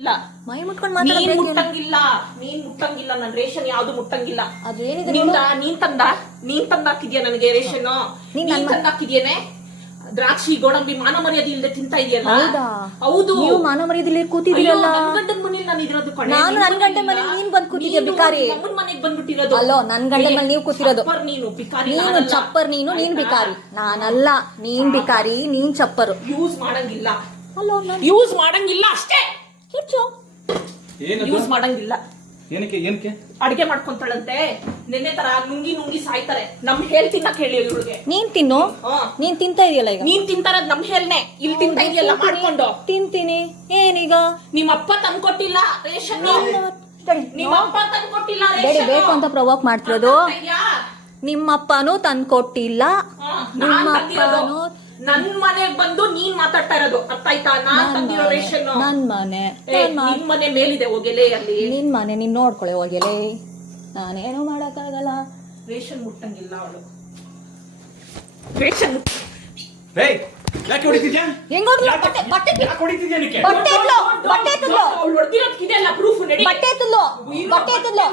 ಇಲ್ಲ ಮೈ ಮುಟ್ಕೊಂಡು ನೀನ್ ಮಾತಾಡೋದು ಮುಟ್ಟಂಗಿಲ್ಲ ನನ್ ರೇಷನ್ ಯಾವ್ದು ಮುಟ್ಟಂಗಿಲ್ಲ. ಅದು ಏನಿದೆ ನೀನ್ ತಂದಾಕಿದ್ಯಾ ನನಗೆ ರೇಷನ್? ನೀನ್ ತಂದಾಕಿದ್ಯೇನೆ ದ್ರಾಕ್ಷಿ ಗೋಡಂಬಿ ಮಾನ ಮರ್ಯಾದೆ ಇಲ್ಲದೆ ತಿಂತಾ ಇದೆಯಲ್ಲ. ಹೌದು, ನೀವು ಮಾನ ಮರ್ಯಾದೆ ಕೂತಿದ್ದೀರಲ್ಲ. ಗಂಡನ ಮನೇಲಿ ನಾನು ಇರೋದು ಕಣೆ. ನಾನು ನನ್ ಗಂಡನ ಮನೇಲಿ ನೀನ್ ಬಂದ್ ಕೂತಿದ್ಯಾ ಬಿಕಾರಿ. ಅಮ್ಮನ ಮನೆಗೆ ಬಂದ್ಬಿಟ್ಟಿರೋದು. ಅಲ್ಲೋ ನನ್ ಗಂಡನ ಮನೇಲಿ ನೀವು ಕೂತಿರೋದು. ನೀನು ಬಿಕಾರಿ, ನೀನು ಚಪ್ಪರ್. ನೀನ್ ಬಿಕಾರಿ, ನಾನಲ್ಲ. ನೀನ್ ಬಿಕಾರಿ, ನೀನ್ ಚಪ್ಪರು. ಯೂಸ್ ಮಾಡಂಗಿಲ್ಲ. ಅಲ್ಲೋ ಯೂಸ್ ಮಾಡಂಗಿಲ್ಲ ಅಷ್ಟೇ. ಕಿಚ್ಚು ಯೂಸ್ ಮಾಡಂಗಿಲ್ಲ. ಏನಕ್ಕೆ ಅಡಿಗೆ ಮಾಡ್ಕೊಂತಾಳಂತೆ. ನೆನ್ನೆ ತರ ನುಂಗಿ ಸಾಯ್ತಾರೆ. ನಮ್ ಹೇಳ್ ತಿನ್ನಕ್ ಹೇಳಿ ಇವ್ರಿಗೆ. ನೀನ್ ತಿನ್ನು. ನೀನ್ ತಿಂತಾ ಇದೆಯಲ್ಲ ಈಗ. ನೀನ್ ತಿಂತಾರದ್ ನಮ್ ಹೇಳ್ನೆ. ಇಲ್ಲಿ ತಿಂತಾ ಇದೆಯಲ್ಲ ಮಾಡ್ಕೊಂಡು. ತಿಂತೀನಿ. ಏನೀಗ ನಿಮ್ಮ ಅಪ್ಪ ತಂದ್ಕೊಟ್ಟಿಲ್ಲ ರೇಷನ್. ನಿಮ್ಮ ಅಪ್ಪ ತಂದ್ಕೊಟ್ಟಿಲ್ಲ ಬೇಡಿ ಬೇಕು ಅಂತ ಪ್ರವೋಕ್ ಮಾಡ್ತಿರೋದು. ನಿಮ್ಮಪ್ಪನೂ ತಂದ್ಕೊಟ್ಟಿಲ್ಲ. ನಿಮ್ಮಪ್ಪನೂ ನನ್ ಮನೆಗ್ ಬಂದು ನೀನ್ ಮಾತಾಡ್ತಾ ಇರೋದು ಅರ್ಥ ಆಯ್ತಾ? ನಾನ್ ತಂದಿರೋ ರೇಷನ್ ನನ್ ಮನೆ. ನಿನ್ ಮನೆ ಮೇಲಿದೆ ಹೋಗೆಲೆ ಅಲ್ಲಿ. ನಿನ್ ಮನೆ ನೀನ್ ನೋಡ್ಕೊಳ್ಳೆ ಹೋಗೆಲೆ. ನಾನೇನು ಮಾಡಕ್ಕಾಗಲ್ಲ. ರೇಷನ್ ಮುಟ್ಟಂಗಿಲ್ಲ ಅವಳು. ರೇಷನ್ ಯಾಕೆ ಹೊಡಿತಿದ್ಯಾ? ಹೆಂಗೋಡ್ಲು ಬಟ್ಟೆ ಯಾಕೆ ಹೊಡಿತಿದ್ಯಾ ನಿಕ್ಕೆ? ಬಟ್ಟೆ ಎತ್ತಲು ಅವಳು ಹೊಡೆದಿರೋದಕ್ಕಿದೆಲ್ಲ ಪ್ರೂಫ್ ನಡಿ. ಬಟ್ಟೆ ಎತ್ತಲು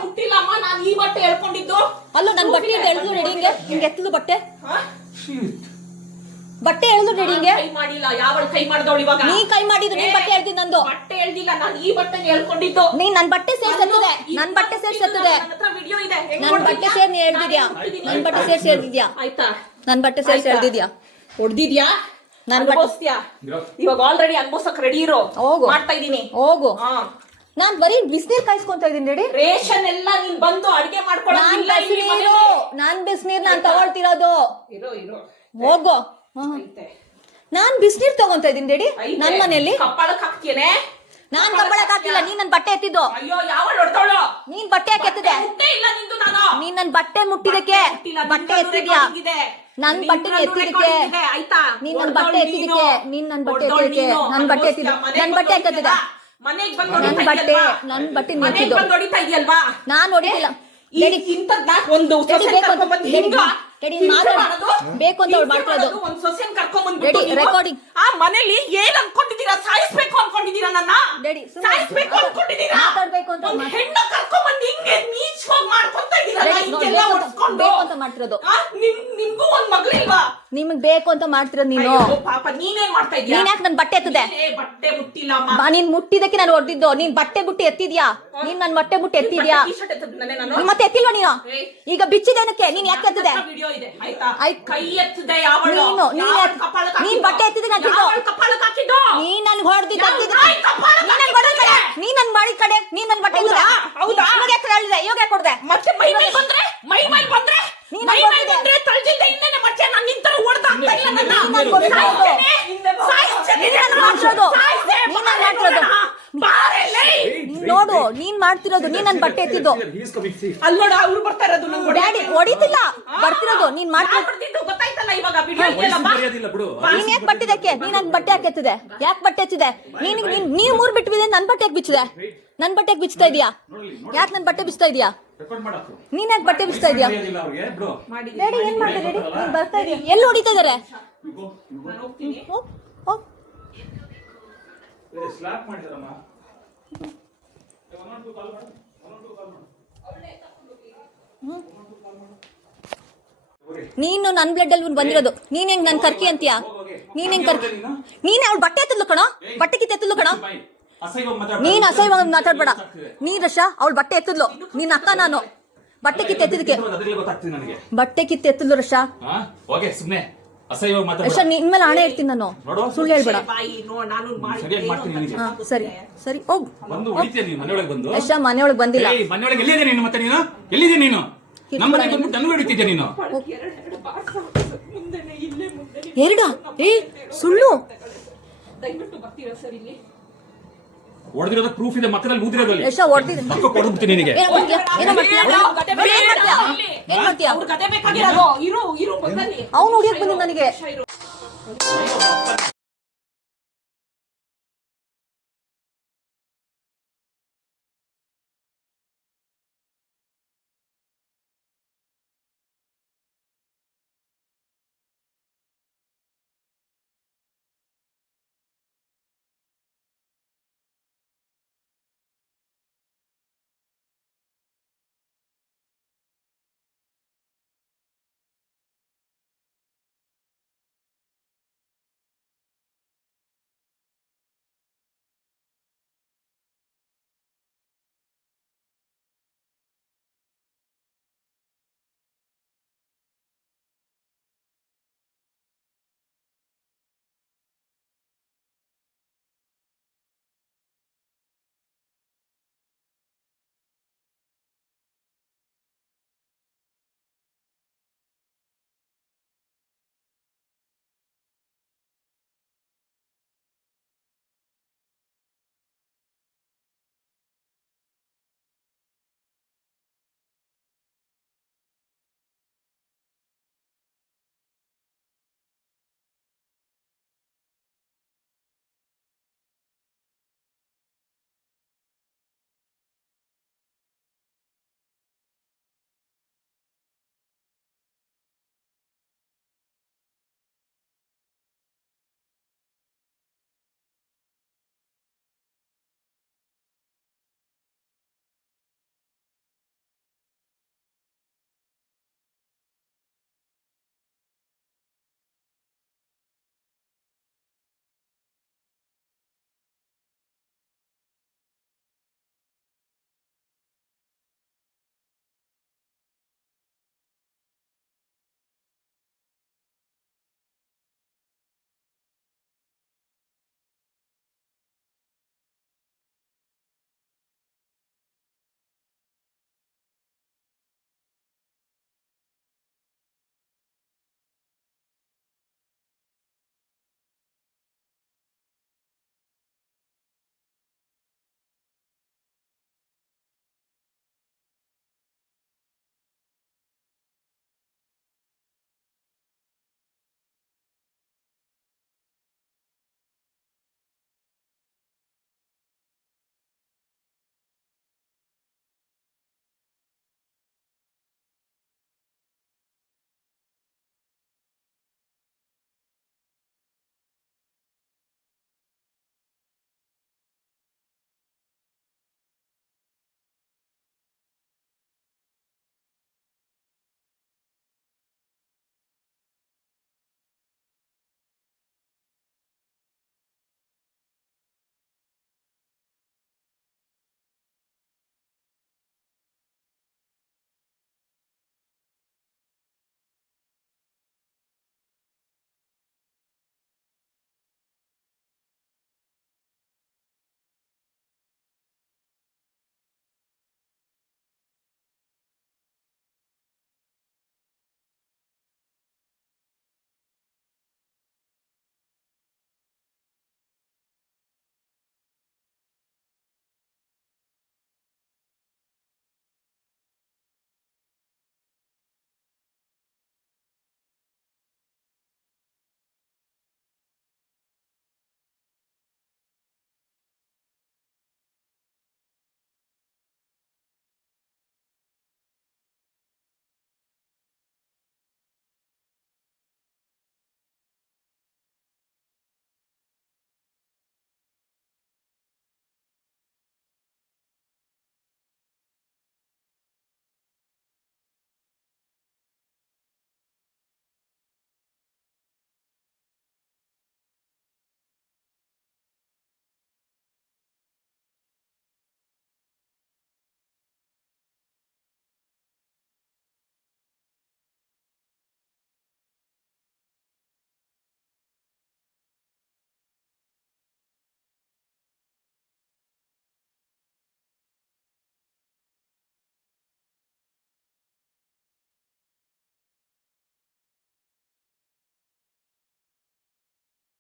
ಮುಟ್ಟಿಲ್ಲ ಅಮ್ಮ. ನಾನು ಈ ಬಟ್ಟೆ ಹೇಳ್ಕೊಂಡಿದ್ದು. ಅಲ್ಲೋ ನನ್ ಬಟ್ಟೆ ಎಳ್ದು ರೆಡಿ. ಹಿಂಗೆ ಎತ್ತಲು ಬಟ್ಟೆ ಎಳ್ದು ರೆಡಿ. ಹಿಂಗೆ ಕೈ ಮಾಡಿಲ್ಲ. ಯಾವಳು ಕೈ ಮಾಡ್ದವಳು ಇವಾಗ? ನೀ ಕೈ ಮಾಡಿದ್ದು. ನೀನ್ ಬಟ್ಟೆ ಎಳ್ದಿದ್ದು ನಂದು. ಬಟ್ಟೆ ಎಳ್ದಿಲ್ಲ. ನಾನು ಈ ಬಟ್ಟೆ ಹೇಳ್ಕೊಂಡಿದ್ದು. ನೀನ್ ನನ್ ಬಟ್ಟೆ ಸೇರ್ಸತ್ತದೆ. ನನ್ ಬಟ್ಟೆ ಸೇರ್ಸತ್ತದೆ. ವಿಡಿಯೋ ಇದೆ. ನನ್ ಬಟ್ಟೆ ಸೇರ್ ನೀ ಎಳ್ದಿದ್ಯಾ? ನನ್ ಬಟ್ಟೆ ಸೇರ್ಸಿ ಎಳ್ದಿದ್ಯಾ? ಆಯ್ತಾ? ನನ್ ಬಟ್ಟೆ ಸೇರ್ಸಿ ಎಳ್ದಿದ್ಯಾ? ಹೊಡ್ದಿದ್ಯಾ? ನನ್ ಅನ್ಭವಿಸ್ತೀಯಾ? ಇವಾಗ ಆಲ್ರೆಡಿ ಅನ್ಭವಿಸಕ್ ರೆಡಿ ಇರೋ. ಹೋಗು. ಮಾಡ್ತಾ ಇದೀನಿ. ಹೋಗು. ನಾನ್ ಬರೀ ಬಿಸಿನೀರ್ ಕಾಯಿಸ್ಕೊಂತ ಇದೀನಿ ರೆಡಿ. ರೇಷನ್ ಎಲ್ಲ ನೀನ್ ಬಂದು ಅಡಿಗೆ ಮಾಡ್ಕೊಳ್ಳೋದಿಲ್ಲ. ನಾನ್ ಬಿಸಿನೀರ್ ನಾನ್ ತಗೊಳ್ತಿರೋದು. ಇರೋ ಹೋಗು. ನಾನ್ ಬಿಸಿನೀರ್ ತಗೊಂತ ಇದೀನಿ ರೆಡಿ. ನನ್ ಮನೇಲಿ ಕಪ್ಪಳಕ್ ಹಾಕ್ತೇನೆ. ನಾನ್ ಕಪ್ಪಳಕ್ ಹಾಕಿಲ್ಲ. ನೀನ್ ನನ್ ಬಟ್ಟೆ ಎತ್ತಿದ್ದು. ಅಯ್ಯೋ ಯಾವಳು ಹೊಡ್ತಾವಳು? ನೀನ್ ಬಟ್ಟೆ ಯಾಕೆ ಎತ್ತಿದೆ? ಇಲ್ಲ ನಿಂದು. ನಾನು ನೀನ್ ನನ್ ಬಟ್ಟೆ ಮುಟ್ಟಿದಕ್ಕೆ ಬಟ್ಟೆ ಎತ್ತಿದ್ಯಾ? ನನ್ ಬಟ್ಟೆ ಎತ್ತಿದಕ್ಕೆ ಆಯ್ತಾ? ನೀನ್ ನನ್ ಬಟ್ಟೆ ಎತ್ತಿದಕ್ಕೆ. ನೀನ್ ನನ್ ಬಟ್ಟೆ ಎತ್ತಿದಕ್ಕೆ. ನನ್ ಬಟ್ಟೆ ಎತ್ತಿದ. ನನ್ ಬಟ್ಟೆ ಯಾಕೆ ಎತ್ತಿದೆ? ಮನೆಗ್ ಬಂದು ನನ್ ಬಟ್ಟೆ ನಿಂತಿದ್ದು. ಹೊಡಿತಾ ಇದೆಯಲ್ವಾ? ನಾನ್ ಹೊಡಿತಿಲ್ಲ. ಒಂದು ಬೇಕು ಅಂತ ಅವ್ಳು ಮಾಡ್ತಿರೋದು. ಒಂದ್ ಸೊಸೆನ್ ಕರ್ಕೊಂಡ್ಬಂದ್ಬಿಟ್ಟು ರೆಕಾರ್ಡಿಂಗ್ ಆ ಮನೇಲಿ ಏನ್ ಅನ್ಕೊಂಡಿದೀರಾ? ಸಾಯಿಸ್ಬೇಕು ಅನ್ಕೊಂಡಿದೀರಾ? ನನ್ನ ಸಾಯಿಸ್ಬೇಕು ಅನ್ಕೊಂಡಿದೀರಾ? ಮಾತಾಡ್ಬೇಕು ಅಂತ ಹೆಣ್ಣ ಕರ್ಕೊಂಡ್ಬಂದು ಹಿಂಗೆ ನೀಚವಾಗಿ ಮಾಡ್ಕೊಂತ ಇದೀರಲ್ಲ. ಬೇಕು ಅಂತ ಮಾಡ್ತಿರೋದು. ನಿಮ್ಗೂ ಒಂದ್ ಮಗಳಿಲ್ವಾ? ನಿಮಗ್ ಬೇಕು ಅಂತ ಮಾಡ್ತಿರೋದು ನೀನು. ಪಾಪ ನೀನೇನ್ ಮಾಡ್ತಾ ಇದೀಯ? ನೀನ್ ಯಾಕೆ ನನ್ ಬಟ್ಟೆ ಎತ್ತದೆ? ಬಟ್ಟೆ ಮುಟ್ಟಿಲ್ಲ. ನೀನ್ ಮುಟ್ಟಿದಕ್ಕೆ ನಾನು ಹೊಡೆದಿದ್ದು. ನೀನ್ ಬಟ್ಟೆ ಬುಟ್ಟಿ ಎತ್ತಿದ್ಯಾ? ನೀನ್ ನನ್ ಬಟ್ಟೆ ಬುಟ್ಟಿ ಎತ್ತಿದ್ಯಾ? ಮತ್ತೆ ಎತ್ತಿಲ್ವಾ ನೀನು? ಈಗ ಬಿಚ್ಚಿದೇನಕ್ಕೆ? ನೀನ್ ಯಾಕೆ ಎತ್ತದೆ? ಕೈ ಎತ್ತದೆ. ನೀನ್ ಬಟ್ಟೆ ಎತ್ತಿದ ನೀನ್ ನನ್ ಹೊಡೆದಿದ್ದ. ನೀನ್ ನನ್ ಮಾಡಿ ಕಡೆ. ನೀನ್ ನನ್ ಬಟ್ಟೆ ಹೇಳಿದೆ. ಇವಾಗ ಯಾಕೆ ಕೊಡ್ದೆ? ಮತ್ತೆ ಮೈ ಮೇಲೆ ಬಂದ್ರೆ ತಳ್ಜಿಲ್ದೆ ಇನ್ನೇನೆ ಮತ್ತೆ ನಾನು ನಿಂತರ ಓಡ್ತಾ ಆಗ್ತಾ ಇಲ್ಲ. ನೋಡು ನೀನ್ ಮಾಡ್ತಿರೋದು. ನೀನ್ ನನ್ ಬಟ್ಟೆ ಎತ್ತಿದ್ದು. ಅಲ್ಲೋಡ ಅವ್ರು ಬರ್ತಾ ಇರೋದು. ಡ್ಯಾಡಿ ಹೊಡಿತಿಲ್ಲ. ಬರ್ತಿರೋದು ನೀನ್ ಮಾಡ್ತಿದ್ದು. ಗೊತ್ತಾಯ್ತಲ್ಲ ಇವಾಗ ವಿಡಿಯೋ ಇದೆಯಲ್ಲ. ನೀನ್ ಯಾಕೆ ಬಟ್ಟೆದಕ್ಕೆ? ನೀನ್ ನನ್ ಬಟ್ಟೆ ಯಾಕೆ ಎತ್ತಿದೆ? ಯಾಕೆ ಬಟ್ಟೆ ಎತ್ತಿದೆ? ನೀವ್ ಮೂರ್ ಬಿಟ್ಟಿದೆ. ನನ್ ಬಟ್ಟೆ ಯಾಕೆ ಬಿಚ್ಚಿದೆ? ನನ್ ಬಟ್ಟೆ ಯಾಕೆ ಬಿಚ್ತಾ ಇದೀಯಾ? ಯಾಕೆ ನನ್ ಬಟ್ಟೆ ಬಿಚ್ತಾ ಇದೀಯಾ? ನೀನ್ ಯಾಕೆ ಬಟ್ಟೆ ಬಿಚ್ತಾ ಇದೀಯಾ? ಡ್ಯಾಡಿ ಏನ್ ಮಾಡ್ತಾ ಡ್ಯಾಡಿ? ನೀನ್ ಬರ್ತಾ ಇದೀಯ. ಎಲ್ಲಿ ಹೊಡಿತಾ ಇದಾರೆ? ನೀನು ನನ್ ಬ್ಲಡ್ ಅಲ್ಲಿ ಬಂದಿರೋದು. ನೀನ್ ಹೆಂಗ್ ನನ್ ಕರ್ಕಿ ಅಂತೀಯಾ? ನೀನ್ ಹೆಂಗ್ ಕರ್ಕಿ? ನೀನ್ ಅವ್ಳ ಬಟ್ಟೆ ಎತ್ತಲು ಕಣೋ. ಬಟ್ಟೆ ಕಿತ್ತ ಎತ್ತಲು ಕಣೋ. ನೀನ್ ಅಸಹ್ಯವಾಗಿ ಮಾತಾಡ್ಬೇಡ. ನೀನ್ ರಶ ಅವಳು ಬಟ್ಟೆ ಎತ್ತಿದ್ಲು. ನೀನ್ ಅಕ್ಕ ನಾನು. ಬಟ್ಟೆ ಕಿತ್ತ ಎತ್ತಿದಕ್ಕೆ ಬಟ್ಟೆ ಕಿತ್ತ ಎತ್ತಿದ್ಲು ರಶ. ರಶ ನಿನ್ ಮೇಲೆ ಹಣೆ ಇರ್ತೀನಿ ನಾನು. ಸುಳ್ಳು ಹೇಳ್ಬೇಡ. ಸರಿ ಸರಿ ಹೋಗ್. ರಶ ಮನೆಯೊಳಗೆ ಬಂದಿಲ್ಲ. ಎರಡ ಸುಳ್ಳು. ದಯವಿಟ್ಟು ಬರ್ತೀರಾ ಸರ್ ಇಲ್ಲಿ? ಹೊಡೆದಿರೋದ ಪ್ರೂಫ್ ಇದೆ. ಮಕ್ಕದಲ್ಲಿ ಊದಿರೋದಲ್ಲಿ ಯಶ ಹೊಡೆದಿದೆ. ಮಕ್ಕ ಕೊಡ್ಬಿಡ್ತೀನಿ ನಿನಗೆ. ಏನು ಮಾಡ್ತೀಯಾ? ಅವ್ರು ಕತೆ ಬೇಕಾಗಿರೋದು. ಇರು ಬಂದಲ್ಲಿ ಅವನು ಹೊಡಿಯಕ್ ಬಂದಿದ್ದು ನನಗೆ.